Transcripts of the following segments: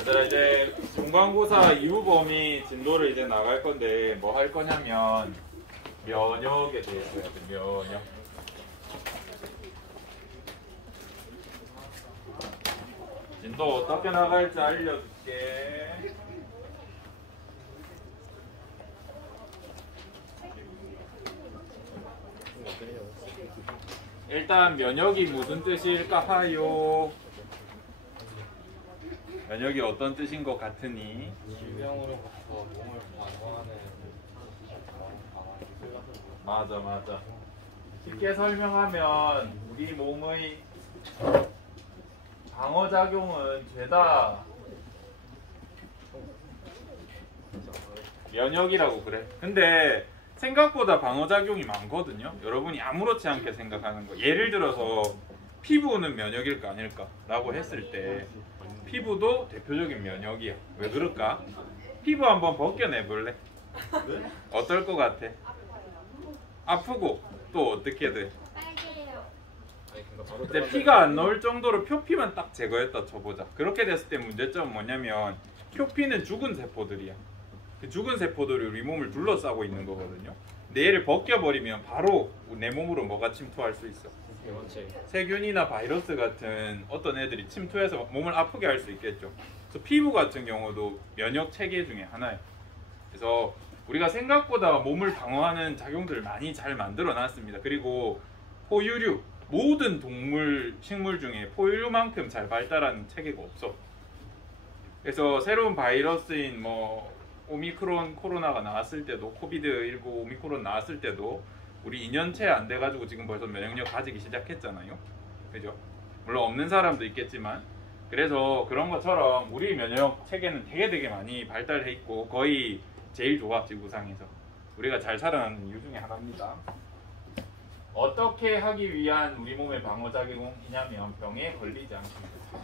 얘들아, 이제 중간고사 이후 범위 진도를 이제 나갈 건데 뭐 할 거냐면 면역에 대해서 해야 돼. 면역. 진도 어떻게 나갈지 알려줄게. 일단 면역이 무슨 뜻일까 하요? 면역이 어떤 뜻인 것 같으니? 질병으로부터 몸을 방어하는 맞아. 쉽게 설명하면 우리 몸의 방어작용은 죄다 면역이라고 그래. 근데 생각보다 방어작용이 많거든요. 여러분이 아무렇지 않게 생각하는 거. 예를 들어서 피부는 면역일까 아닐까 라고 했을 때 피부도 대표적인 면역이야. 왜 그럴까? 피부 한번 벗겨내볼래? 어떨 것 같아? 아프고 또 어떻게 돼? 이제 피가 안 나올 정도로 표피만 딱 제거했다 쳐보자. 그렇게 됐을 때 문제점은 뭐냐면 표피는 죽은 세포들이야. 그 죽은 세포들이 우리 몸을 둘러싸고 있는 거거든요. 근데 얘를 벗겨버리면 바로 내 몸으로 뭐가 침투할 수 있어? 세균이나 바이러스 같은 어떤 애들이 침투해서 몸을 아프게 할 수 있겠죠. 그래서 피부 같은 경우도 면역 체계 중에 하나예요. 그래서 우리가 생각보다 몸을 방어하는 작용들을 많이 잘 만들어 놨습니다. 그리고 포유류, 모든 동물, 식물 중에 포유류만큼 잘 발달한 체계가 없어. 그래서 새로운 바이러스인 뭐 오미크론 코로나가 나왔을 때도, 코비드19 오미크론 나왔을 때도 우리 2년째 안 돼가지고 지금 벌써 면역력 가지기 시작했잖아요. 그죠? 물론 없는 사람도 있겠지만, 그래서 그런 것처럼 우리 면역 체계는 되게 많이 발달해 있고 거의 제일 좋아, 지구상에서. 우리가 잘 살아남는 이유 중에 하나입니다. 어떻게 하기 위한 우리 몸의 방어작용이냐면 병에 걸리지 않기 위해.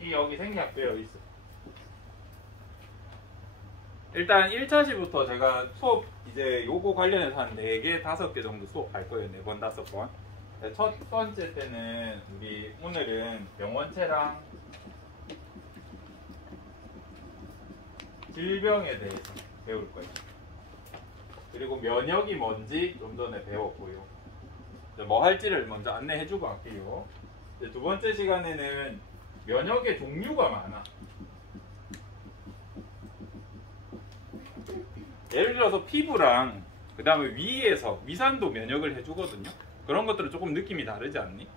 이 여기 생략되어 있어. 일단 1차시부터 제가 수업 이제 요거 관련해서 한 4개, 5개 정도 수업할 거예요. 4번, 5번. 첫 번째 때는 우리 오늘은 병원체랑 질병에 대해서 배울 거예요. 그리고 면역이 뭔지 좀 전에 배웠고요. 뭐 할지를 먼저 안내해주고 갈게요. 두 번째 시간에는 면역의 종류가 많아. 예를 들어서 피부랑 그 다음에 위에서 위산도 면역을 해주거든요. 그런 것들은 조금 느낌이 다르지 않니?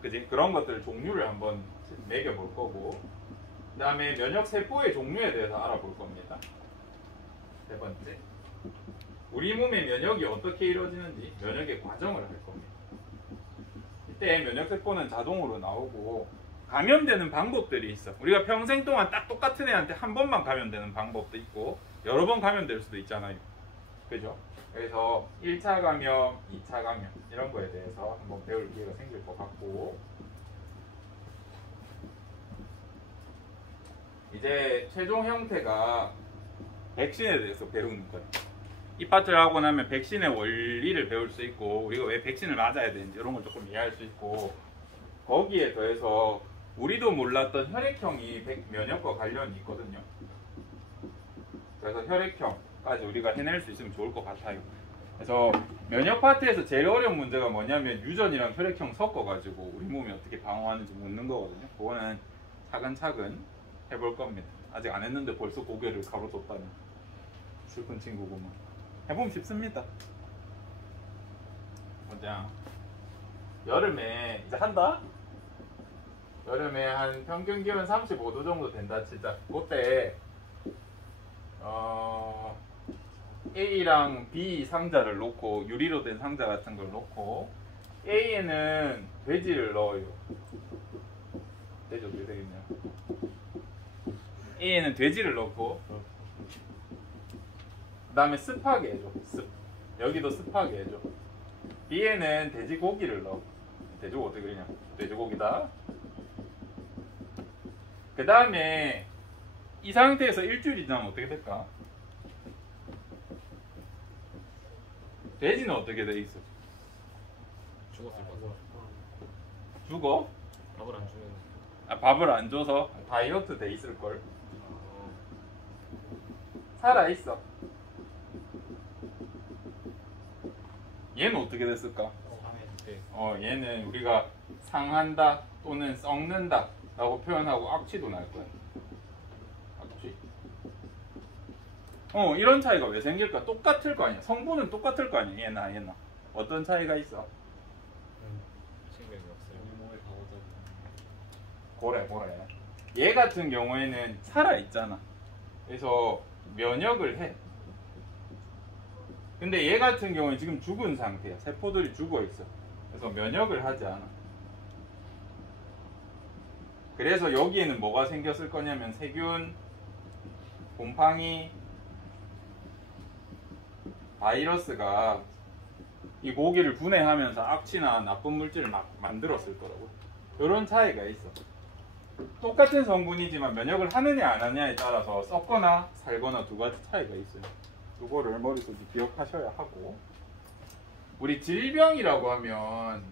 그지? 그런 것들 종류를 한번 매겨볼 거고, 그 다음에 면역 세포의 종류에 대해서 알아볼 겁니다. 세 번째, 우리 몸의 면역이 어떻게 이루어지는지 면역의 과정을 할 겁니다. 이때 면역 세포는 자동으로 나오고 감염되는 방법들이 있어. 우리가 평생 동안 딱 똑같은 애한테 한 번만 감염되는 방법도 있고 여러 번 감염될 수도 있잖아요. 그죠? 그래서 1차 감염, 2차 감염 이런 거에 대해서 한번 배울 기회가 생길 것 같고, 이제 최종 형태가 백신에 대해서 배우는 거예요. 이 파트를 하고 나면 백신의 원리를 배울 수 있고 우리가 왜 백신을 맞아야 되는지 이런 걸 조금 이해할 수 있고, 거기에 더해서 우리도 몰랐던 혈액형이 면역과 관련이 있거든요. 그래서 혈액형까지 우리가 해낼 수 있으면 좋을 것 같아요. 그래서 면역 파트에서 제일 어려운 문제가 뭐냐면 유전이랑 혈액형 섞어가지고 우리 몸이 어떻게 방어하는지 묻는 거거든요. 그거는 차근차근 해볼 겁니다. 아직 안 했는데 벌써 고개를 가로뒀다니 슬픈 친구구만. 해보면 쉽습니다. 보자. 여름에 이제 한다? 여름에 한 평균 기온 35도 정도 된다 치자. 그때 A랑 B 상자를 놓고, 유리로 된 상자 같은 걸 놓고 A에는 돼지를 넣어요. 돼지 어떻게 되겠냐? A에는 돼지를 넣고 그 다음에 습하게 해줘. 여기도 습하게 해줘. B에는 돼지고기를 넣어. 돼지고기 어떻게 그리냐? 돼지고기다. 그 다음에 이 상태에서 일주일이 지나면 어떻게 될까? 돼지는 어떻게 돼 있어? 죽었을 것 같아. 죽어? 밥을 안 주면 아, 밥을 안 줘서 다이어트 돼 있을 걸. 살아 있어. 얘는 어떻게 됐을까? 상했대. 얘는 우리가 상한다 또는 썩는다 라고 표현하고 악취도 날 거야. 악취. 이런 차이가 왜 생길까? 똑같을 거 아니야. 성분은 똑같을 거 아니야. 얘나. 어떤 차이가 있어? 생명이 없어요. 우리 몸에 가보자. 고래. 얘 같은 경우에는 살아 있잖아. 그래서 면역을 해. 근데 얘 같은 경우는 지금 죽은 상태야. 세포들이 죽어 있어. 그래서 면역을 하지 않아. 그래서 여기에는 뭐가 생겼을 거냐면 세균, 곰팡이, 바이러스가 이 고기를 분해하면서 악취나 나쁜 물질을 막 만들었을 거라고. 이런 차이가 있어. 똑같은 성분이지만 면역을 하느냐 안 하느냐에 따라서 썩거나 살거나 두 가지 차이가 있어요. 이거를 머릿속에 기억하셔야 하고, 우리 질병이라고 하면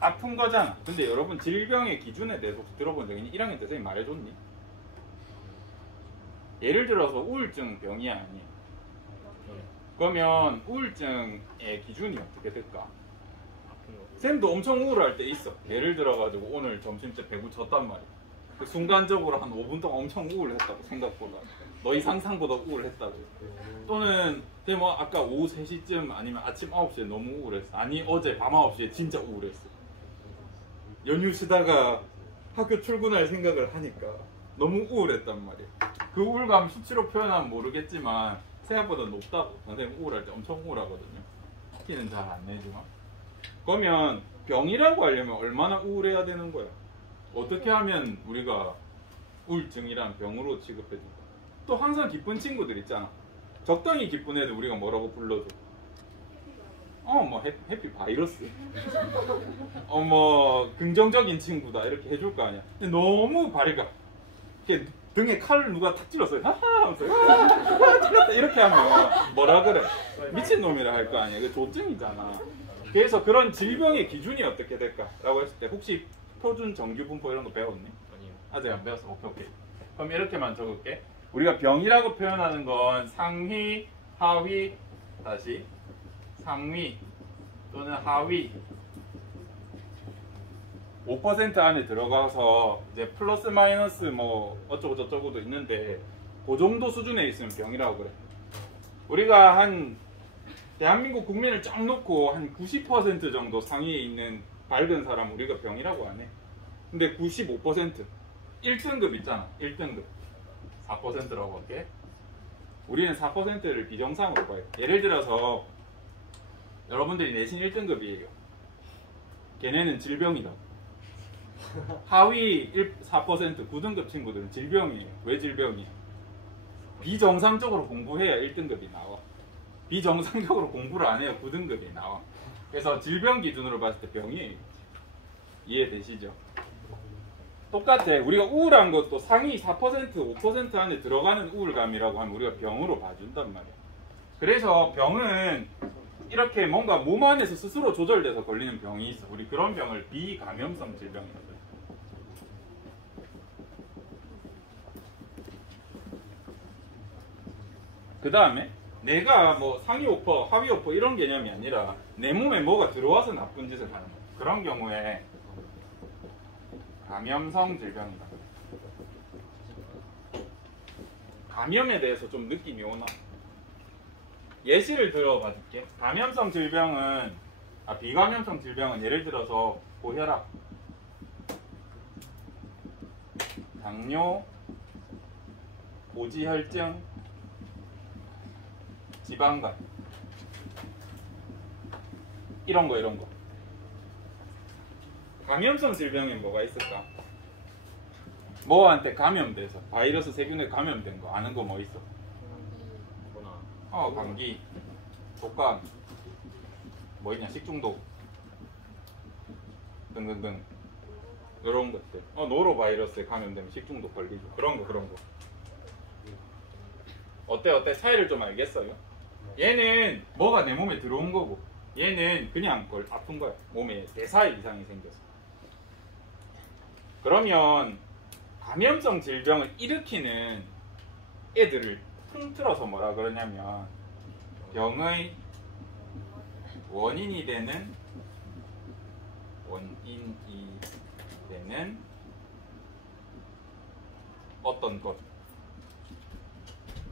아픈 거잖아. 근데 여러분 질병의 기준에 대해서 혹시 들어본 적 있니? 1학년 때 선생님 말해줬니? 예를 들어서 우울증 병이 아니. 그러면 우울증의 기준이 어떻게 될까? 아픈 거. 쌤도 엄청 우울할 때 있어. 예를 들어가지고 오늘 점심때 배구 졌단 말이야. 그 순간적으로 한 5분 동안 엄청 우울했다고. 생각보다 너희 상상보다 우울했다고. 또는 뭐 아까 오후 3시쯤 아니면 아침 9시에 너무 우울했어. 아니 어제 밤 9시에 진짜 우울했어. 연휴 쉬다가 학교 출근할 생각을 하니까 너무 우울했단 말이야. 그 우울감 수치로 표현하면 모르겠지만 생각보다 높다고. 선생님 우울할 때 엄청 우울하거든요. 티는 잘 안 내지만. 그러면 병이라고 하려면 얼마나 우울해야 되는 거야? 어떻게 하면 우리가 우울증이란 병으로 취급해줄까? 또 항상 기쁜 친구들 있잖아. 적당히 기쁜 애들 우리가 뭐라고 불러줘? 뭐 해피 바이러스. 뭐 긍정적인 친구다 이렇게 해줄 거 아니야. 근데 너무 밝아. 이렇게 등에 칼을 누가 탁 찔렀어요. 하하 하면서 찔렀다 이렇게 하면 뭐라 그래? 미친놈이라 할 거 아니야. 이거 조증이잖아. 그래서 그런 질병의 기준이 어떻게 될까라고 했을 때 혹시 표준 정규 분포 이런 거 배웠니? 아니요. 아직 안 배웠어. 오케이. 그럼 이렇게만 적을게. 우리가 병이라고 표현하는 건 상위, 하위, 다시 상위 또는 하위 5% 안에 들어가서 이제 플러스 마이너스 뭐 어쩌고 저쩌고도 있는데 그 정도 수준에 있으면 병이라고 그래. 우리가 한 대한민국 국민을 쫙 놓고 한 90% 정도 상위에 있는 밝은 사람 우리가 병이라고 안 해. 근데 95% 1등급 있잖아. 1등급 4%라고 할게. 우리는 4%를 비정상으로 봐요. 예를 들어서 여러분들이 내신 1등급이에요. 걔네는 질병이다. 하위 4% 9등급 친구들은 질병이에요. 왜 질병이에요? 비정상적으로 공부해야 1등급이 나와. 비정상적으로 공부를 안 해야 9등급이 나와. 그래서 질병 기준으로 봤을 때 병이에요. 이해되시죠? 똑같아. 우리가 우울한 것도 상위 4%, 5% 안에 들어가는 우울감이라고 하면 우리가 병으로 봐준단 말이야. 그래서 병은 이렇게 뭔가 몸 안에서 스스로 조절돼서 걸리는 병이 있어. 우리 그런 병을 비감염성 질병이거든. 그 다음에 내가 뭐 상위 오퍼, 하위 오퍼 이런 개념이 아니라 내 몸에 뭐가 들어와서 나쁜 짓을 하는 거야. 그런 경우에 감염성 질병이다. 감염에 대해서 좀 느낌이 오나? 예시를 들어봐 줄게. 감염성 질병은 비감염성 질병은 예를 들어서 고혈압, 당뇨, 고지혈증, 지방간 이런 거. 감염성 질병에 뭐가 있을까? 뭐한테 감염돼서 바이러스 세균에 감염된 거 아는 거 뭐 있어? 코로나. 감기, 독감, 뭐 있냐? 식중독 등등등 이런 것들. 노로바이러스에 감염되면 식중독 걸리고 그런 거. 어때? 차이를 좀 알겠어요? 얘는 뭐가 내 몸에 들어온 거고 얘는 그냥 아픈 거야. 몸에 대사 이상이 생겨서. 그러면 감염성 질병을 일으키는 애들을 통틀어서 뭐라 그러냐면 병의 원인이 되는 어떤 것.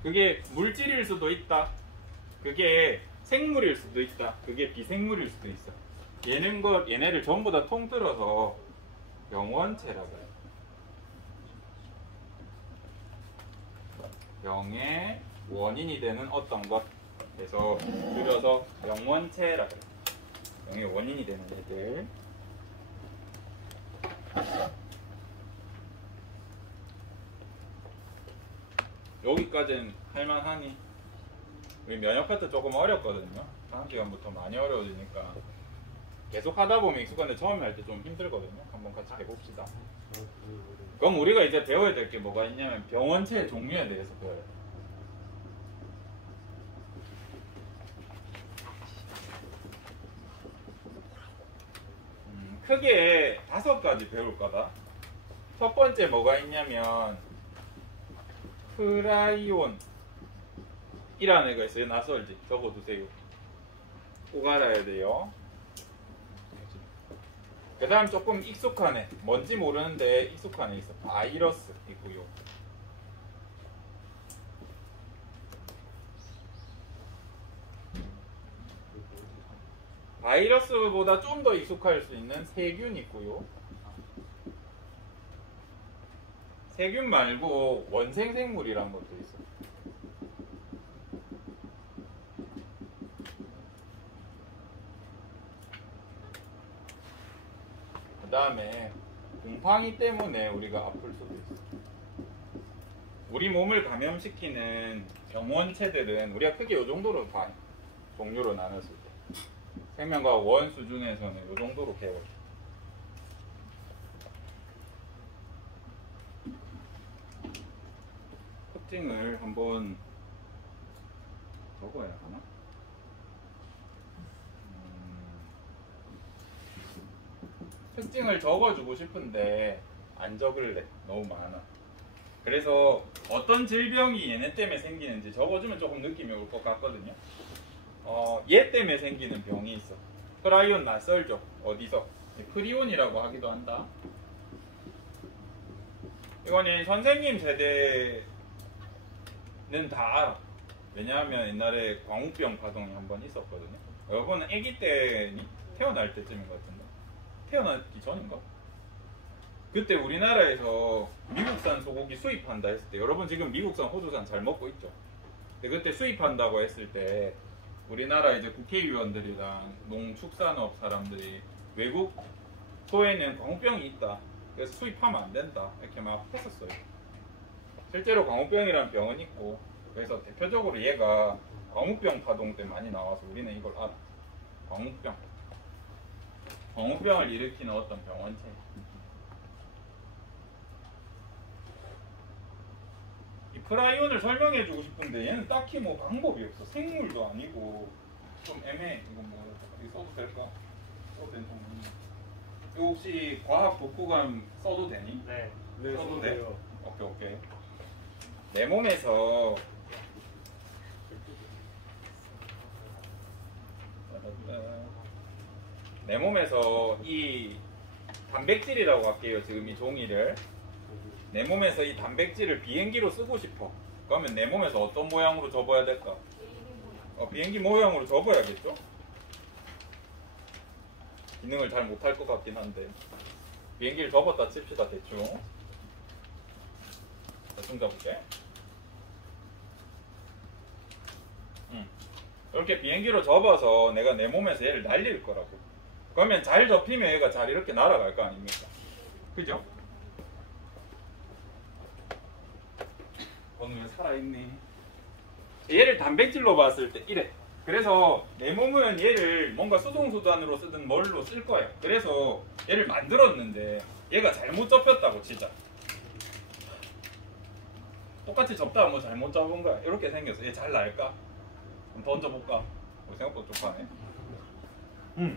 그게 물질일 수도 있다. 그게 생물일 수도 있다. 그게 비생물일 수도 있어. 얘네를 전부 다 통틀어서 병원체라고 해요. 병의 원인이 되는 어떤 것. 그래서 줄여서 병원체라고 해요. 병의 원인이 되는 애들. 여기까지는 할만하니? 우리 면역 파트 조금 어렵거든요. 다음 시간부터 많이 어려워지니까 계속 하다 보면 익숙한데 처음에 할 때 좀 힘들거든요. 한번 같이 해봅시다. 그럼 우리가 이제 배워야 될 게 뭐가 있냐면 병원체의 종류에 대해서 배워요. 크게 5가지 배울 거다. 첫 번째 뭐가 있냐면 프라이온 이라는 애가 있어요. 낯설지? 적어두세요. 꼭 알아야 돼요. 그 다음 조금 익숙한 애, 뭔지 모르는데 익숙한 애 있어. 바이러스 있고요. 바이러스보다 좀 더 익숙할 수 있는 세균 있고요. 세균 말고 원생생물이라는 것도 있어. 그 다음에 곰팡이 때문에 우리가 아플 수도 있어. 우리 몸을 감염시키는 병원체들은 우리가 크게 이 정도로 봐. 종류로 나눴을 때. 생명과학 원 수준에서는 이 정도로 배워요. 특징을 한번 적어야 하나? 특징을 적어주고 싶은데 안 적을래. 너무 많아. 그래서 어떤 질병이 얘네 때문에 생기는지 적어주면 조금 느낌이 올 것 같거든요. 얘 때문에 생기는 병이 있어. 프라이온 낯설죠? 어디서? 프리온이라고 하기도 한다. 이거는 선생님 세대는 다 알아. 왜냐하면 옛날에 광우병 파동이 한번 있었거든요. 여러분은 아기 때니? 태어날 때쯤인 것 같은데. 태어나기 전인가? 그때 우리나라에서 미국산 소고기 수입한다 했을 때, 여러분 지금 미국산 호주산 잘 먹고 있죠? 근데 그때 수입한다고 했을 때 우리나라 이제 국회의원들이랑 농축산업 사람들이 외국 소에는 광우병이 있다, 그래서 수입하면 안 된다, 이렇게 막 했었어요. 실제로 광우병이라는 병은 있고, 그래서 대표적으로 얘가 광우병 파동 때 많이 나와서 우리는 이걸 알아. 광우병을 일으키는 어떤 병원체. 이 프라이온을 설명해주고 싶은데 얘는 딱히 뭐 방법이 없어. 생물도 아니고 좀 애매해. 이거 뭐 이거 써도 될까? 써도 되는 정도. 이거 혹시 과학 독후감 써도 되니? 네. 써도 돼? 오케이. 내 몸에서 이 단백질이라고 할게요. 지금 이 종이를 내 몸에서 이 단백질을 비행기로 쓰고 싶어. 그러면 내 몸에서 어떤 모양으로 접어야 될까? 비행기 모양으로 접어야겠죠? 기능을 잘 못할 것 같긴 한데 비행기를 접었다 칩시다. 대충 접을게. 이렇게 비행기로 접어서 내가 내 몸에서 얘를 날릴 거라고. 그러면 잘 접히면 얘가 잘 이렇게 날아갈 거 아닙니까? 그죠? 너는 왜 살아있니? 얘를 단백질로 봤을 때 이래. 그래서 내 몸은 얘를 뭔가 수송수단으로 쓰든 뭘로 쓸 거야. 그래서 얘를 만들었는데 얘가 잘못 접혔다고 치자. 똑같이 접다가 뭐 잘못 접은 거야. 이렇게 생겼어. 얘 잘 날까? 한번 던져볼까? 생각보다 좀 파네.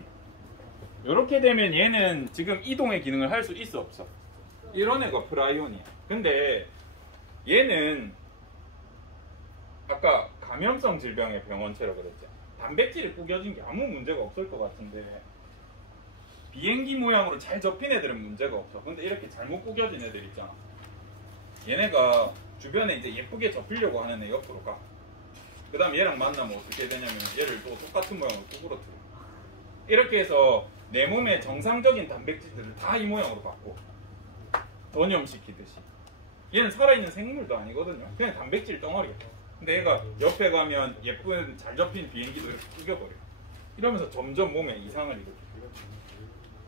이렇게 되면 얘는 지금 이동의 기능을 할 수 있어 없어? 이런 애가 프라이온이야. 근데 얘는 아까 감염성 질병의 병원체라고 그랬지. 단백질이 구겨진 게 아무 문제가 없을 것 같은데 비행기 모양으로 잘 접힌 애들은 문제가 없어. 근데 이렇게 잘못 구겨진 애들 있잖아. 얘네가 주변에 이제 예쁘게 접히려고 하는 애 옆으로 가. 그 다음에 얘랑 만나면 어떻게 되냐면 얘를 또 똑같은 모양으로 구부러뜨려. 이렇게 해서 내 몸의 정상적인 단백질들을 다 이 모양으로 바꿔. 전염시키듯이. 얘는 살아있는 생물도 아니거든요. 그냥 단백질 덩어리야. 근데 얘가 옆에 가면 예쁜 잘 접힌 비행기도 이렇게 구겨버려. 이러면서 점점 몸에 이상을 일으켜.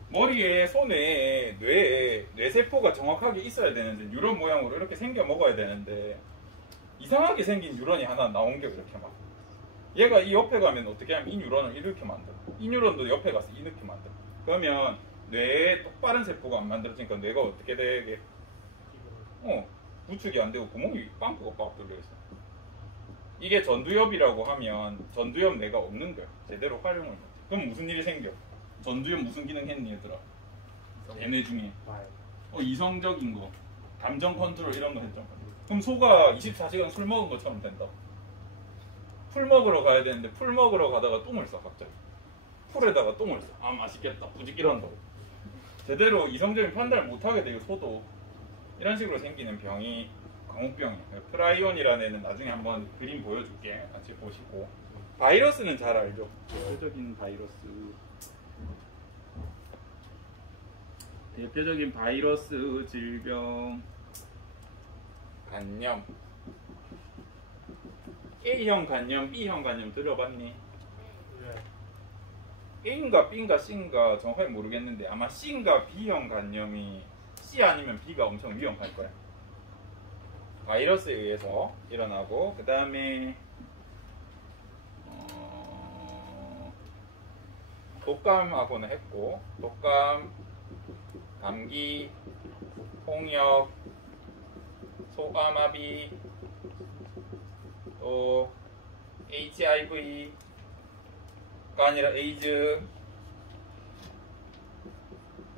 머리에, 손에, 뇌에 뇌세포가 정확하게 있어야 되는데 뉴런 모양으로 이렇게 생겨 먹어야 되는데 이상하게 생긴 뉴런이 하나 나온 게 그렇게 막. 얘가 이 옆에 가면 어떻게 하면 이 뉴런을 이렇게 만들어. 이 뉴런도 옆에 가서 이렇게 만들어. 그러면 뇌에 똑바른 세포가 안 만들어지니까 뇌가 어떻게 되게 구축이 안 되고 구멍이 빵꾸가 빡 뚫려 있어. 이게 전두엽이라고 하면 전두엽 뇌가 없는 거야. 제대로 활용을 못해. 그럼 무슨 일이 생겨? 전두엽 무슨 기능 했니 얘들아? 얘네 중에 이성적인 거, 감정 컨트롤 이런 거 했잖아. 그럼 소가 24시간 술 먹은 것처럼 된다. 풀 먹으러 가야 되는데 풀 먹으러 가다가 똥을 싸 갑자기. 풀에다가 똥을 싸. 아 맛있겠다. 부직 이런다고. 제대로 이성적인 판단을 못하게 되고 소도 이런 식으로 생기는 병이 광우병이야. 프라이온이라는 애는 나중에 한번 그림 보여줄게. 같이 보시고. 바이러스는 잘 알죠? 대표적인 바이러스. 대표적인 바이러스 질병 간염. A형 간염, B형 간염 들어봤니? A인가 B인가 C인가 정확하게 모르겠는데 아마 C인가 B형 간염이 C 아니면 B가 엄청 위험할 거야. 바이러스에 의해서 일어나고 그 다음에 독감하고는 했고 독감, 감기, 홍역, 소아마비, 또 HIV가 아니라 에이즈.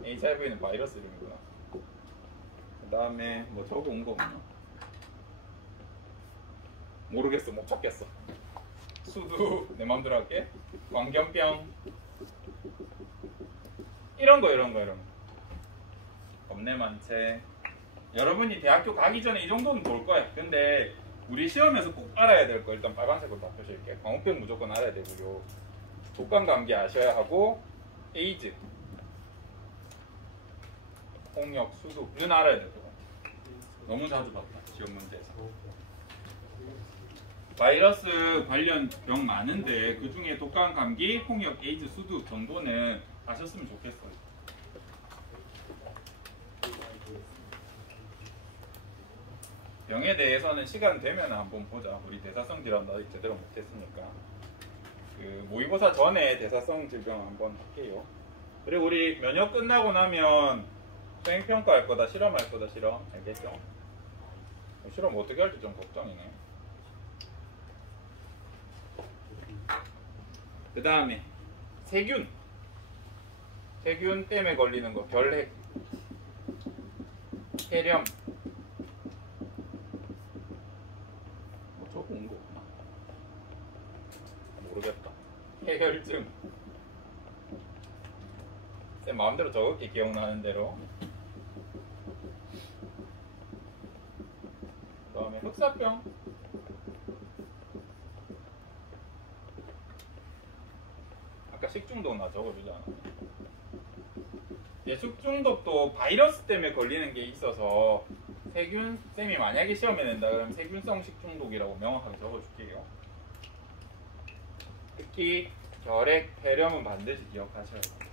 HIV는 바이러스 이름이구나. 그 다음에 뭐 적어온 거 없나? 모르겠어. 못 찾겠어. 수두 내 맘대로 할게. 광견병 이런 거 겁내 많지. 여러분이 대학교 가기 전에 이 정도는 볼 거야. 근데 우리 시험에서 꼭 알아야 될 거 일단 빨간색으로 다 표시할게. 광우병 무조건 알아야 되고요. 독감 감기 아셔야 하고 에이즈, 홍역, 수두는 알아야 되고. 너무 자주 봤다 시험 문제에서. 바이러스 관련 병 많은데 그 중에 독감, 감기, 홍역, 에이즈, 수두 정도는 아셨으면 좋겠어요. 병에 대해서는 시간 되면 한번 보자. 우리 대사성 질환도 아직 제대로 못했으니까. 그 모의고사 전에 대사성 질병 한번 할게요. 그리고 우리 면역 끝나고 나면 수행평가 할 거다, 실험할 거다, 실험. 알겠죠? 실험 어떻게 할지 좀 걱정이네. 그 다음에 세균. 세균 때문에 걸리는 거. 결핵, 폐렴. 적어온 거 없나? 모르겠다. 해열증. 쌤 마음대로 적을게. 기억나는 대로. 그 다음에 흑사병. 아까 식중독 나 적어주지 않았나? 식중독도 바이러스 때문에 걸리는 게 있어서 세균, 쌤이 만약에 시험에 낸다 그러면 세균성 식중독이라고 명확하게 적어줄게요. 특히 결핵, 폐렴은 반드시 기억하셔야 돼요.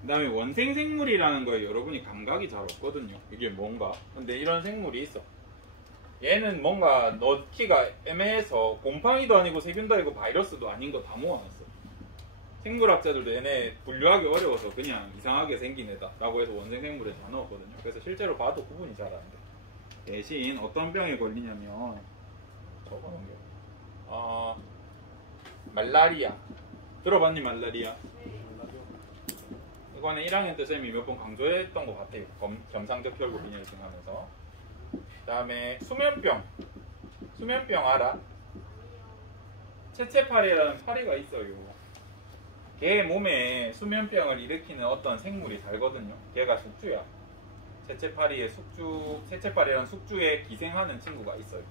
그 다음에 원생생물이라는 거에 여러분이 감각이 잘 없거든요. 이게 뭔가. 근데 이런 생물이 있어. 얘는 뭔가 넣기가 애매해서 곰팡이도 아니고 세균도 아니고 바이러스도 아닌 거 다 모아놨어. 생물학자들도 얘네 분류하기 어려워서 그냥 이상하게 생긴 애다 라고 해서 원생생물에 다 넣었거든요. 그래서 실제로 봐도 구분이 잘 안 돼. 대신 어떤 병에 걸리냐면 적어놓은 말라리아. 들어봤니 말라리아? 이거는 1학년 때 쌤이 몇 번 강조했던 것 같아요. 겸상적 혈구 빈혈증 하면서. 그 다음에 수면병. 수면병 알아? 채채파리라는 파리가 있어요. 걔 몸에 수면병을 일으키는 어떤 생물이 살거든요. 걔가 숙주야. 채채파리라는 숙주에 기생하는 친구가 있어요.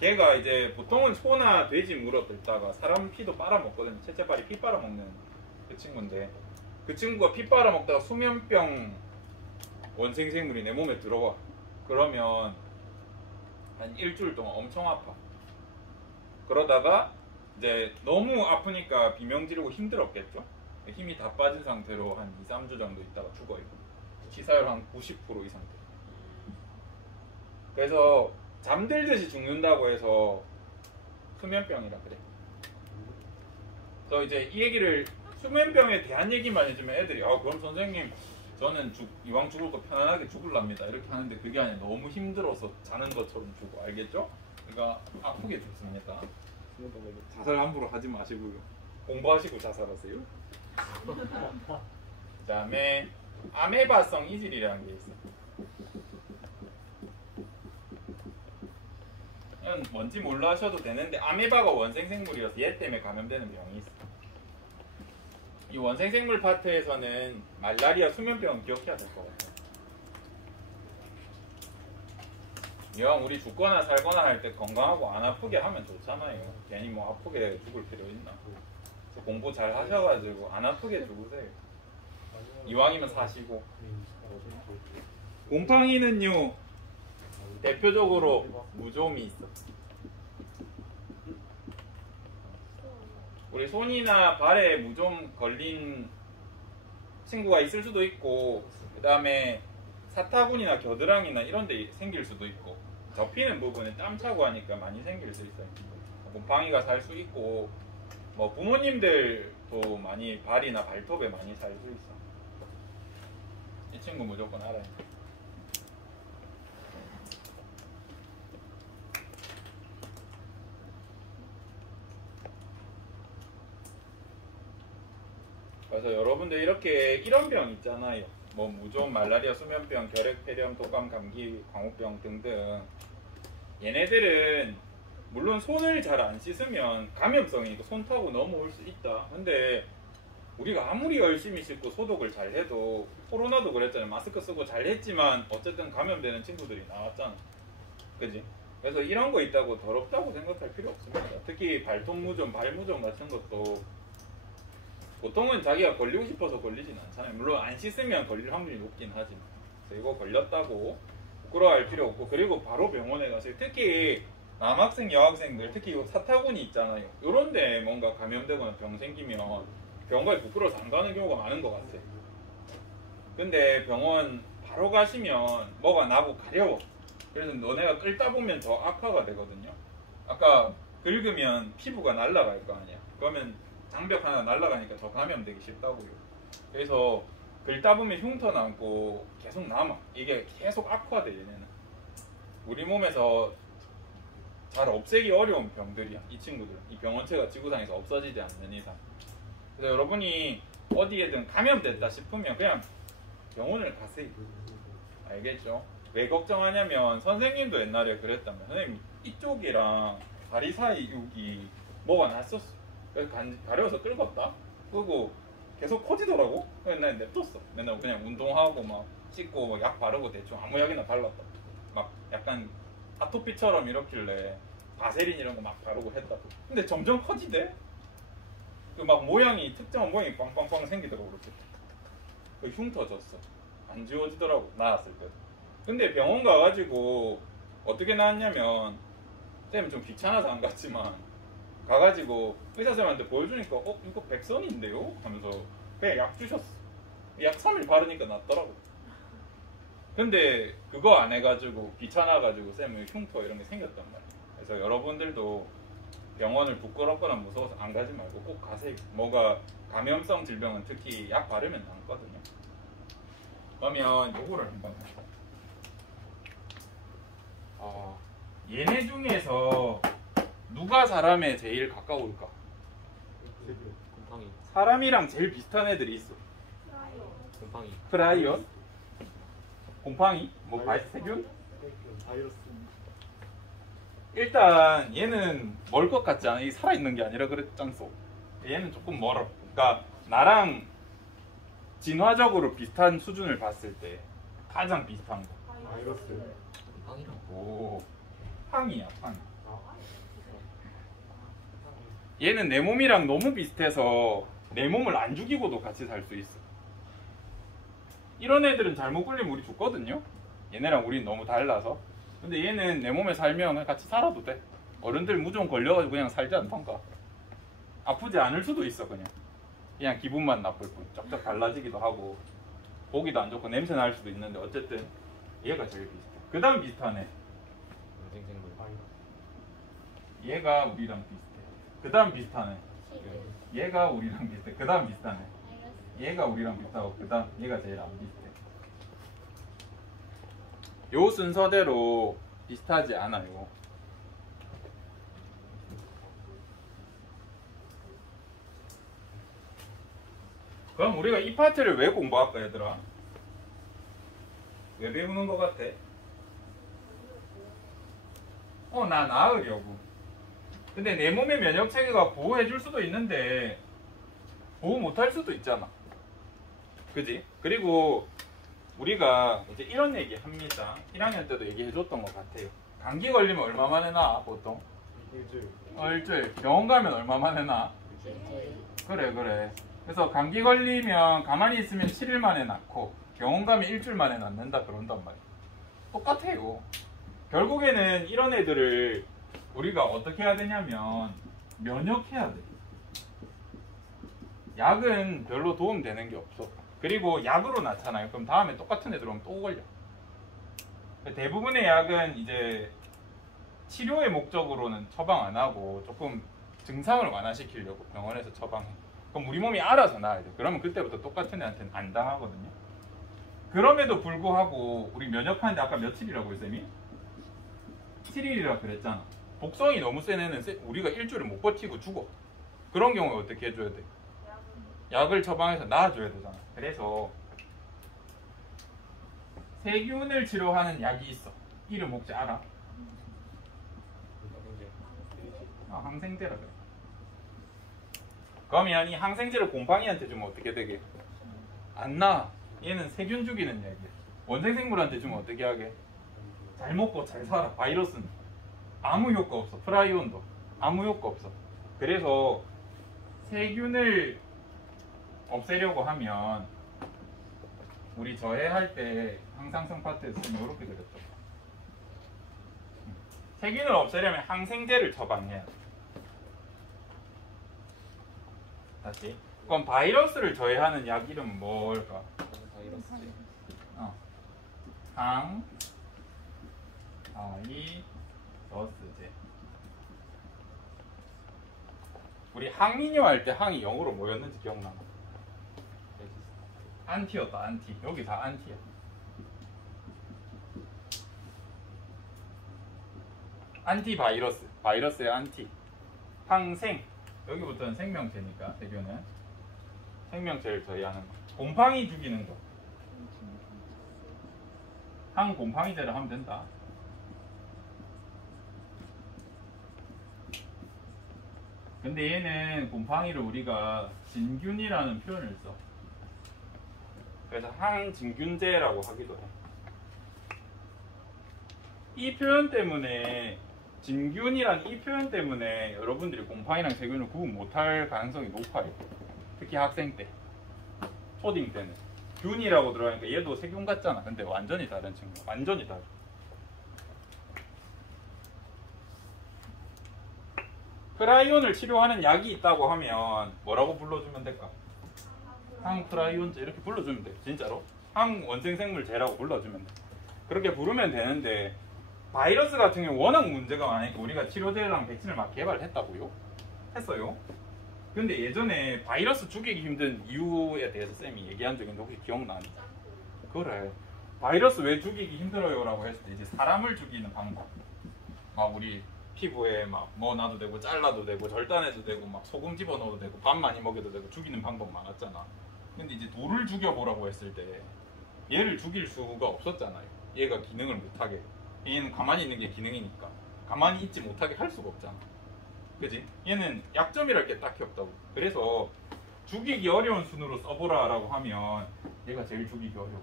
걔가 이제 보통은 소나 돼지 물어뜯다가 사람 피도 빨아먹거든요. 채채파리 피 빨아먹는 그 친구인데 그 친구가 피 빨아먹다가 수면병 원생생물이 내 몸에 들어와. 그러면 한 일주일 동안 엄청 아파. 그러다가 이제 너무 아프니까 비명 지르고 힘들었겠죠. 힘이 다 빠진 상태로 한 2, 3주 정도 있다가 죽어요. 치사율 한 90% 이 상태. 그래서 잠들듯이 죽는다고 해서 수면병이라 그래. 그래서 이제 이 얘기를 수면병에 대한 얘기만 해주면 애들이 그럼 선생님 저는 이왕 죽을 거 편안하게 죽을랍니다 이렇게 하는데 그게 아니라 너무 힘들어서 자는 것처럼 죽어. 알겠죠? 그러니까 아프게 죽습니다. 자살 함부로 하지 마시고요. 공부하시고 자살하세요. 그 다음에 아메바성 이질이라는 게 있어. 이건 뭔지 몰라 하셔도 되는데 아메바가 원생생물이라서 얘 때문에 감염되는 병이 있어. 이 원생생물 파트에서는 말라리아 수면병은 기억해야 될 것 같아. 이왕 우리 죽거나 살거나 할 때 건강하고 안 아프게 하면 좋잖아요. 괜히 뭐 아프게 죽을 필요 있나. 그래서 공부 잘 하셔가지고 안 아프게 죽으세요. 이왕이면 사시고. 곰팡이는요 대표적으로 무좀이 있어. 우리 손이나 발에 무좀 걸린 친구가 있을 수도 있고 그 다음에 사타구니나 겨드랑이나 이런 데 생길 수도 있고 접히는 부분에 땀 차고 하니까 많이 생길 수 있어요. 곰팡이가 살 수 있고 뭐 부모님들도 많이 발이나 발톱에 많이 살 수 있어. 이 친구 무조건 알아요. 그래서 여러분들 이렇게 이런 병 있잖아요. 뭐 무좀, 말라리아, 수면병, 결핵, 폐렴, 독감, 감기, 광우병 등등. 얘네들은 물론 손을 잘 안 씻으면 감염성이니까 손 타고 넘어올 수 있다. 근데 우리가 아무리 열심히 씻고 소독을 잘 해도 코로나도 그랬잖아요. 마스크 쓰고 잘 했지만 어쨌든 감염되는 친구들이 나왔잖아. 그지? 그래서 이런 거 있다고 더럽다고 생각할 필요 없습니다. 특히 발톱 무좀, 발 무좀 같은 것도 보통은 자기가 걸리고 싶어서 걸리진 않잖아요. 물론 안 씻으면 걸릴 확률이 높긴 하지만. 그래서 이거 걸렸다고 부끄러워할 필요 없고, 그리고 바로 병원에 가세요. 특히 남학생, 여학생들, 특히 이 사타구니 있잖아요. 요런 데 뭔가 감염되거나 병 생기면 병원에 부끄러워서 안 가는 경우가 많은 것 같아요. 근데 병원 바로 가시면 뭐가 나고 가려워. 그래서 너네가 끓다 보면 더 악화가 되거든요. 아까 긁으면 피부가 날아갈 거 아니야. 그러면 장벽 하나 날아가니까 더 감염되기 쉽다고요. 그래서 긁다 보면 흉터 남고 계속 남아. 이게 계속 악화돼. 얘네는 우리 몸에서 잘 없애기 어려운 병들이야. 이 친구들. 이 병원체가 지구상에서 없어지지 않는 이상. 그래서 여러분이 어디에든 감염됐다 싶으면 그냥 병원을 가세요. 알겠죠? 왜 걱정하냐면 선생님도 옛날에 그랬다면 선생님 이쪽이랑 다리 사이 여기 뭐가 났었어. 그래서 가려워서 긁었다. 그리고 계속 커지더라고. 그래서 난 냅뒀어. 맨날 그냥 운동하고 막 씻고 약 바르고 대충 아무 약이나 발랐다. 막 약간 아토피처럼 이렇길래 바세린 이런 거 막 바르고 했다. 근데 점점 커지대. 그 막 모양이 특정한 모양이 빵빵빵 생기더라고. 그렇게 그 흉터졌어. 안 지워지더라고. 나았을 때. 근데 병원 가가지고 어떻게 나왔냐면 쌤은 좀 귀찮아서 안 갔지만 가가지고 의사쌤한테 보여주니까 이거 백선인데요? 하면서 그냥 약 주셨어. 약 3일 바르니까 낫더라고. 근데 그거 안 해가지고 귀찮아가지고 쌤은 흉터 이런 게 생겼단 말이야. 그래서 여러분들도 병원을 부끄럽거나 무서워서 안 가지 말고 꼭 가세요. 뭐가 감염성 질병은 특히 약 바르면 낫거든요. 그러면 요거를 한번 얘네 중에서 누가 사람에 제일 가까울까? 곰팡이. 사람이랑 제일 비슷한 애들이 있어. 곰팡이. 프라이온? 곰팡이? 뭐 세균? 바이러스. 일단 얘는 멀 것 같지 않아? 이 살아있는 게 아니라 그랬잖소. 얘는 조금 멀어. 그러니까 나랑 진화적으로 비슷한 수준을 봤을 때 가장 비슷한 거. 바이러스. 곰팡이랑. 오, 팡이야, 팡. 아. 얘는 내 몸이랑 너무 비슷해서 내 몸을 안 죽이고도 같이 살 수 있어. 이런 애들은 잘못 걸리면 우리 죽거든요. 얘네랑 우린 너무 달라서. 근데 얘는 내 몸에 살면 같이 살아도 돼. 어른들 무조건 걸려가지고 그냥 살지 않던가. 아프지 않을 수도 있어. 그냥 기분만 나쁠 뿐. 쩍쩍 달라지기도 하고 보기도 안 좋고 냄새 날 수도 있는데 어쨌든 얘가 제일 비슷해. 그 다음 비슷하네. 원생생물. 얘가 우리랑 비슷해. 그 다음 비슷하네. 얘가 우리랑 비슷해. 그 다음 비슷하네. 얘가 우리랑 비슷하고 그 다음 얘가 제일 안 비슷해. 요 순서대로 비슷하지 않아요. 그럼 우리가 이 파트를 왜 공부할까 얘들아? 왜 배우는 것 같아? 나 나으려고. 근데 내 몸의 면역 체계가 보호해줄 수도 있는데 보호 못할 수도 있잖아. 그지? 그리고 우리가 이제 이런 얘기 합니다. 1학년 때도 얘기해줬던 것 같아요. 감기 걸리면 얼마 만에 나 보통? 일주일. 일주일. 병원 가면 얼마 만에 나? 그래. 그래서 감기 걸리면 가만히 있으면 7일 만에 낫고 병원 가면 일주일 만에 낫는다 그런단 말이에요. 똑같아요. 결국에는 이런 애들을 우리가 어떻게 해야 되냐면 면역해야 돼. 약은 별로 도움되는 게 없어. 그리고 약으로 낳잖아요. 그럼 다음에 똑같은 애들 오면 또 걸려. 대부분의 약은 이제 치료의 목적으로는 처방 안 하고 조금 증상을 완화시키려고 병원에서 처방해. 그럼 우리 몸이 알아서 나아야 돼. 그러면 그때부터 똑같은 애한테는 안 당하거든요. 그럼에도 불구하고 우리 면역하는데 아까 며칠이라고 했어요? 7일이라 그랬잖아. 복성이 너무 센 애는 우리가 일주일을 못 버티고 죽어. 그런 경우에 어떻게 해줘야 돼? 약을 처방해서 나아줘야 되잖아. 그래서 세균을 치료하는 약이 있어. 이름 혹시 알아? 항생제라 그래. 그러면 이 항생제를 곰팡이한테 주면 어떻게 되게? 안 나. 얘는 세균 죽이는 약이야. 원생생물한테 주면 어떻게 하게? 잘 먹고 잘 살아. 바이러스는 아무 효과 없어. 프라이온도 아무 효과 없어. 그래서 세균을 없애려고 하면 우리 저해할 때 항상성 파트에서 이렇게 그렸죠. 세균을 없애려면 항생제를 처방해야 돼. 다시. 그럼 바이러스를 저해하는 약 이름은 뭘까? 바이러스제. 바이러스제. 우리 항민요 할 때 항이 영어로 뭐였는지 기억나나? 안티였다. 안티. 여기 다 안티야. 안티바이러스. 바이러스의 안티. 항생. 여기부터는 생명체니까 세균은 생명체를 저희하는 거. 곰팡이 죽이는 거. 항곰팡이제를 하면 된다. 근데 얘는 곰팡이를 우리가 진균이라는 표현을 써. 그래서 항진균제라고 하기도 해. 이 표현 때문에 진균이란 이 표현 때문에 여러분들이 곰팡이랑 세균을 구분 못할 가능성이 높아요. 특히 학생 때, 초딩 때는 균이라고 들어가니까 얘도 세균 같잖아. 근데 완전히 다른 친구, 완전히 다른. 프라이온을 치료하는 약이 있다고 하면 뭐라고 불러주면 될까? 항프라이온제 이렇게 불러주면 돼. 진짜로 항원생생물제라고 불러주면 돼. 그렇게 부르면 되는데 바이러스 같은 경우 워낙 문제가 많으니까 우리가 치료제랑 백신을 막 개발했다고요? 했어요. 근데 예전에 바이러스 죽이기 힘든 이유에 대해서 쌤이 얘기한 적이 있는데 혹시 기억나니? 그래. 바이러스 왜 죽이기 힘들어요라고 했을 때 이제 사람을 죽이는 방법. 막 우리 피부에 막 뭐 놔도 되고 잘라도 되고 절단해도 되고 막 소금 집어넣어도 되고 밥 많이 먹여도 되고 죽이는 방법 많았잖아. 근데 이제 돌을 죽여보라고 했을 때 얘를 죽일 수가 없었잖아요. 얘가 기능을 못하게. 얘는 가만히 있는 게 기능이니까 가만히 있지 못하게 할 수가 없잖아. 그지? 얘는 약점이랄 게 딱히 없다고. 그래서 죽이기 어려운 순으로 써보라라고 하면 얘가 제일 죽이기 어려워.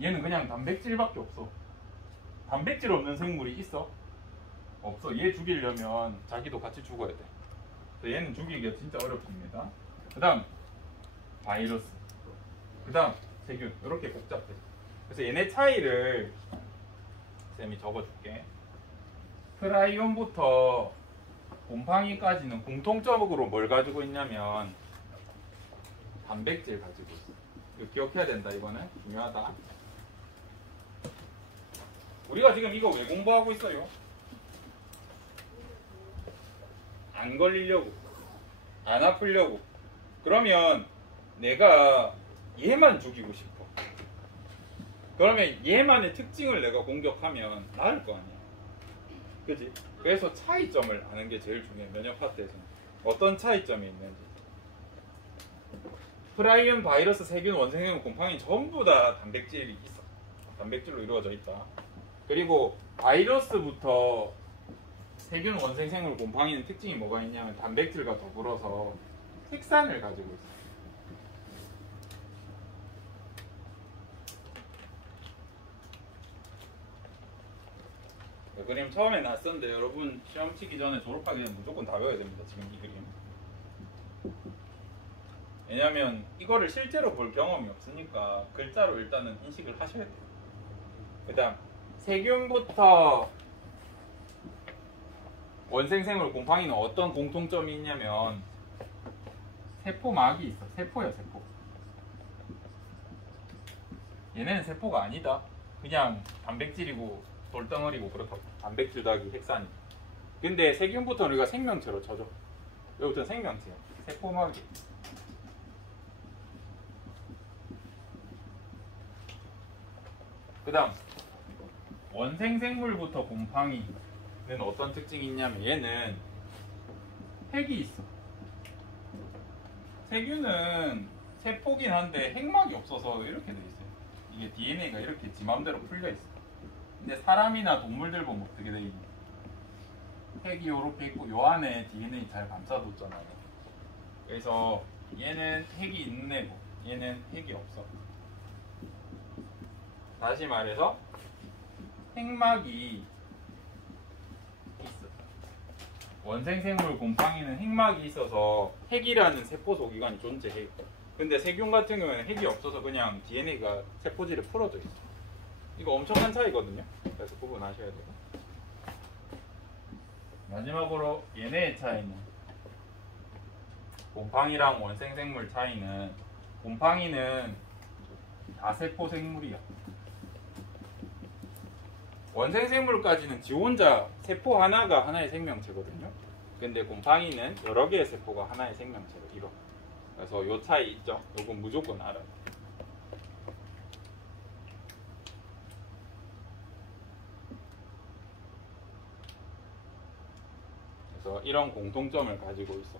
얘는 그냥 단백질밖에 없어. 단백질 없는 생물이 있어? 없어. 얘 죽이려면 자기도 같이 죽어야 돼. 그래서 얘는 죽이기가 진짜 어렵습니다. 그 다음 바이러스, 그 다음 세균. 이렇게 복잡해. 그래서 얘네 차이를 쌤이 적어줄게. 프라이온부터 곰팡이까지는 공통적으로 뭘 가지고 있냐면 단백질 가지고 있어. 이거 기억해야 된다. 이거는 중요하다. 우리가 지금 이거 왜 공부하고 있어요? 안 걸리려고, 안 아프려고. 그러면 내가 얘만 죽이고 싶어. 그러면 얘만의 특징을 내가 공격하면 나을 거 아니야. 그지? 그래서 차이점을 아는 게 제일 중요해. 면역 파트에서는 어떤 차이점이 있는지. 프라이온, 바이러스, 세균, 원생생, 곰팡이 전부 다 단백질이 있어. 단백질로 이루어져 있다. 그리고 바이러스부터 세균, 원생생물, 곰팡이는 특징이 뭐가 있냐면 단백질과 더불어서 색산을 가지고 있어. 그림 처음에 낯선데 여러분 시험 치기 전에 졸업하기 전에 무조건 다 외워야 됩니다. 지금 이 그림. 왜냐면 이거를 실제로 볼 경험이 없으니까 글자로 일단은 인식을 하셔야 돼요. 그 다음 세균부터 원생생물, 곰팡이는 어떤 공통점이 있냐면 세포막이 있어. 세포야, 세포. 얘네는 세포가 아니다. 그냥 단백질이고 돌덩어리고 그렇다고. 단백질 더하기 핵산이. 근데 세균부터는 우리가 생명체로 쳐줘. 여기부터는 생명체야. 세포막이. 그 다음 원생생물부터 곰팡이는 어떤 특징이 있냐면 얘는 핵이 있어. 세균은 세포긴 한데 핵막이 없어서 이렇게 돼 있어요. 이게 DNA가 이렇게 지 맘대로 풀려 있어. 근데 사람이나 동물들 보면 어떻게 돼 있니? 핵이 이렇게 있고 요 안에 DNA 잘 감싸뒀잖아요. 그래서 얘는 핵이 있는 애고 얘는 핵이 없어. 다시 말해서 핵막이 있어. 원생생물 곰팡이는 핵막이 있어서 핵이라는 세포 소기관이 존재해. 근데 세균 같은 경우에는 핵이 없어서 그냥 DNA가 세포질에 풀어져 있어. 이거 엄청난 차이거든요. 그래서 구분하셔야 돼요. 마지막으로 얘네의 차이는 곰팡이랑 원생생물 차이는 곰팡이는 다세포 생물이야. 원생생물까지는 지 혼자 세포 하나가 하나의 생명체거든요. 근데 곰팡이는 여러 개의 세포가 하나의 생명체로 이뤄. 그래서 요 차이 있죠? 요건 무조건 알아요. 그래서 이런 공통점을 가지고 있어.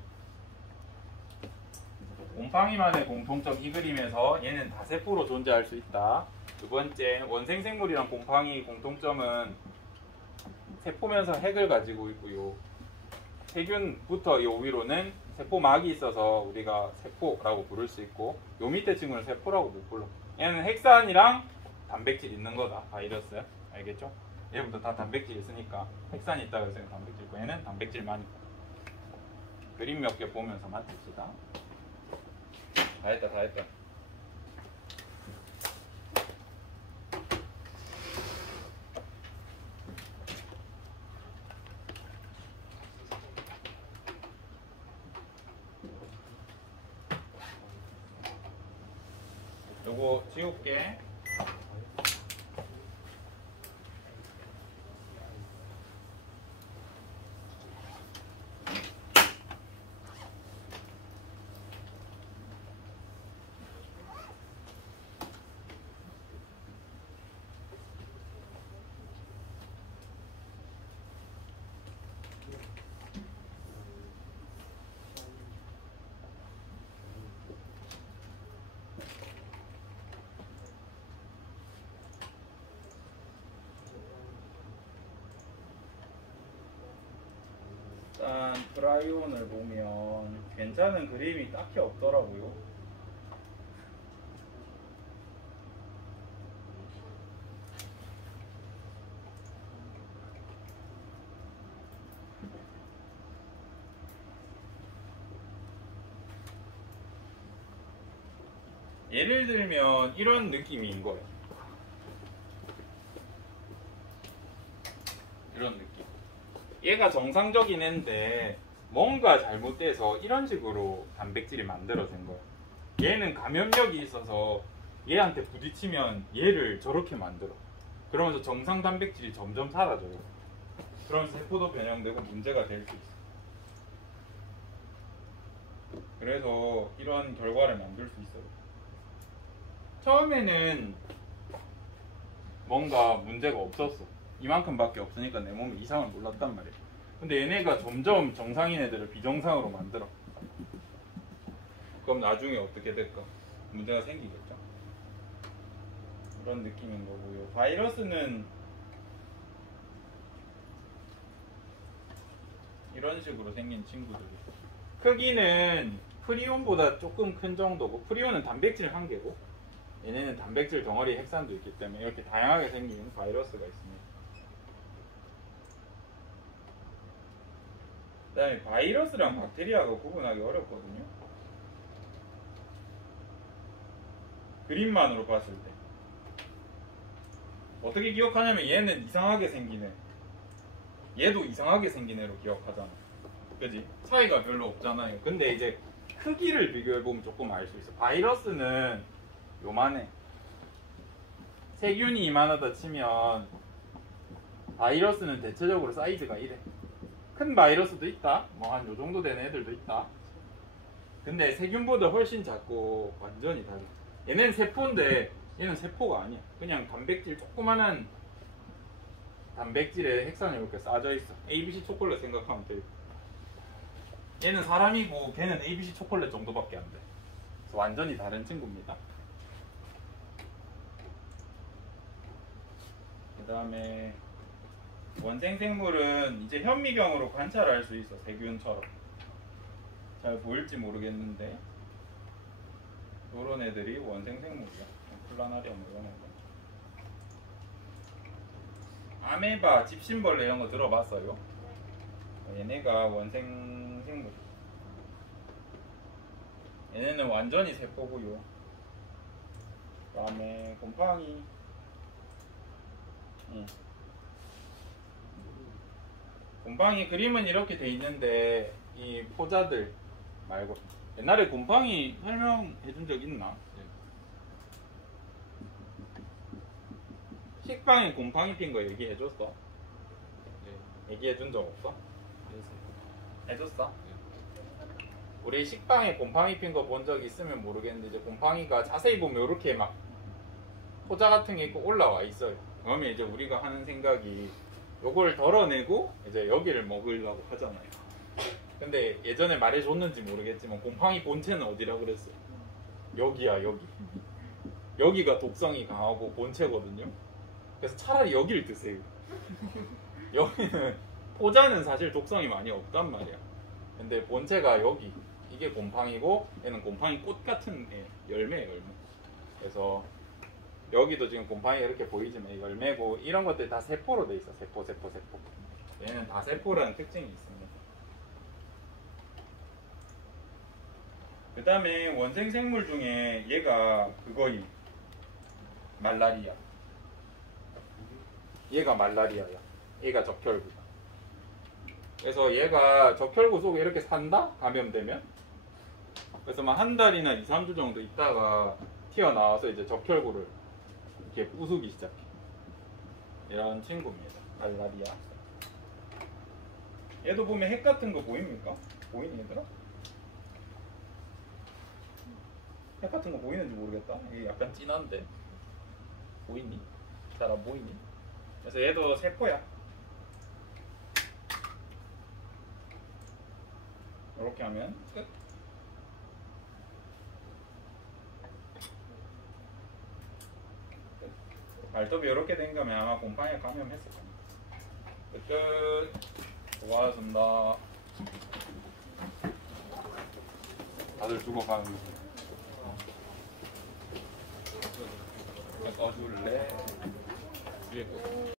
곰팡이만의 공통점 이 그림에서 얘는 다세포로 존재할 수 있다. 두 번째, 원생생물이랑 곰팡이 공통점은 세포면서 핵을 가지고 있고요. 세균부터 요 위로는 세포막이 있어서 우리가 세포라고 부를 수 있고 요 밑에 친구는 세포라고 못 불러. 얘는 핵산이랑 단백질 있는 거다. 바이러스. 알겠죠? 얘부터 다 단백질 있으니까 핵산이 있다 그래서 단백질 있고 얘는 단백질만 있고. 그림 몇 개 보면서 맞춥시다. 다 했다, 다 했다. 요거 지울게. 프라이온을 보면 괜찮은 그림이 딱히 없더라고요. 예를 들면 이런 느낌인 거예요. 이런 느낌. 얘가 정상적인 애인데 뭔가 잘못돼서 이런 식으로 단백질이 만들어진 거예요. 얘는 감염력이 있어서 얘한테 부딪히면 얘를 저렇게 만들어. 그러면서 정상 단백질이 점점 사라져요. 그러면서 세포도 변형되고 문제가 될 수 있어. 그래서 이런 결과를 만들 수 있어요. 처음에는 뭔가 문제가 없었어. 이만큼밖에 없으니까 내 몸에 이상을 몰랐단 말이야. 근데 얘네가 점점 정상인 애들을 비정상으로 만들어. 그럼 나중에 어떻게 될까? 문제가 생기겠죠. 그런 느낌인 거고요. 바이러스는 이런 식으로 생긴 친구들이에요. 크기는 프리온보다 조금 큰 정도고, 프리온은 단백질 한 개고 얘네는 단백질 덩어리 핵산도 있기 때문에 이렇게 다양하게 생긴 바이러스가 있습니다. 그 다음에 바이러스랑 박테리아가 구분하기 어렵거든요. 그림만으로 봤을 때 어떻게 기억하냐면 얘는 이상하게 생긴 애, 얘도 이상하게 생긴 애로 기억하잖아. 그지? 차이가 별로 없잖아요. 근데 이제 크기를 비교해보면 조금 알 수 있어. 바이러스는 요만해. 세균이 이만하다 치면 바이러스는 대체적으로 사이즈가 이래. 큰 바이러스도 있다. 뭐 한 요 정도 되는 애들도 있다. 근데 세균보다 훨씬 작고 완전히 달라. 얘는 세포인데 얘는 세포가 아니야. 그냥 단백질, 조그만한 단백질에 핵산이 이렇게 쌓여져 있어. ABC 초콜릿 생각하면 돼. 얘는 사람이고 걔는 ABC 초콜릿 정도밖에 안 돼. 그래서 완전히 다른 친구입니다. 그 다음에 원생생물은 이제 현미경으로 관찰할 수 있어. 세균처럼. 잘 보일지 모르겠는데 이런 애들이 원생생물이야. 플라나리움 이런 애들. 아메바, 집신벌레 이런 거 들어봤어요? 얘네가 원생생물. 얘네는 완전히 세포고요. 그 다음에 곰팡이. 곰팡이 그림은 이렇게 돼 있는데 이 포자들 말고 옛날에 곰팡이 설명해 준 적 있나? 식빵에 곰팡이 핀 거 얘기해 줬어? 얘기해 준 적 없어? 해줬어? 우리 식빵에 곰팡이 핀 거 본 적 있으면 모르겠는데 이제 곰팡이가 자세히 보면 이렇게 막 포자 같은 게 있고 올라와 있어요. 그러면 이제 우리가 하는 생각이 요걸 덜어내고 이제 여기를 먹으려고 하잖아요. 근데 예전에 말해줬는지 모르겠지만 곰팡이 본체는 어디라 그랬어요? 여기야, 여기. 여기가 독성이 강하고 본체거든요. 그래서 차라리 여기를 드세요. 여기는 포자는 사실 독성이 많이 없단 말이야. 근데 본체가 여기, 이게 곰팡이고 얘는 곰팡이 꽃 같은 애, 열매예요, 열매. 그래서 여기도 지금 곰팡이가 이렇게 보이지만 열매고 이런 것들 다 세포로 돼 있어. 세포. 얘는 다 세포라는 특징이 있습니다. 그 다음에 원생생물 중에 얘가 그거임. 말라리아. 얘가 말라리아야. 얘가 적혈구다. 그래서 얘가 적혈구 속에 이렇게 산다? 감염되면? 그래서 막 한 달이나 2, 3주 정도 있다가 튀어나와서 이제 적혈구를 이렇게 부수기 시작해. 이런 친구입니다. 말라리아. 얘도 보면 핵 같은 거 보입니까? 보이니 얘들아? 핵 같은 거 보이는지 모르겠다. 이게 약간 진한데 보이니? 잘 안 보이니? 그래서 얘도 세포야. 이렇게 하면 끝. 발톱이 이렇게 된 거면 아마 곰팡이에 감염했을 겁니다. 끝. 수고하셨습니다. 다들 죽어가는 거. 꺼줄래? 위에 거.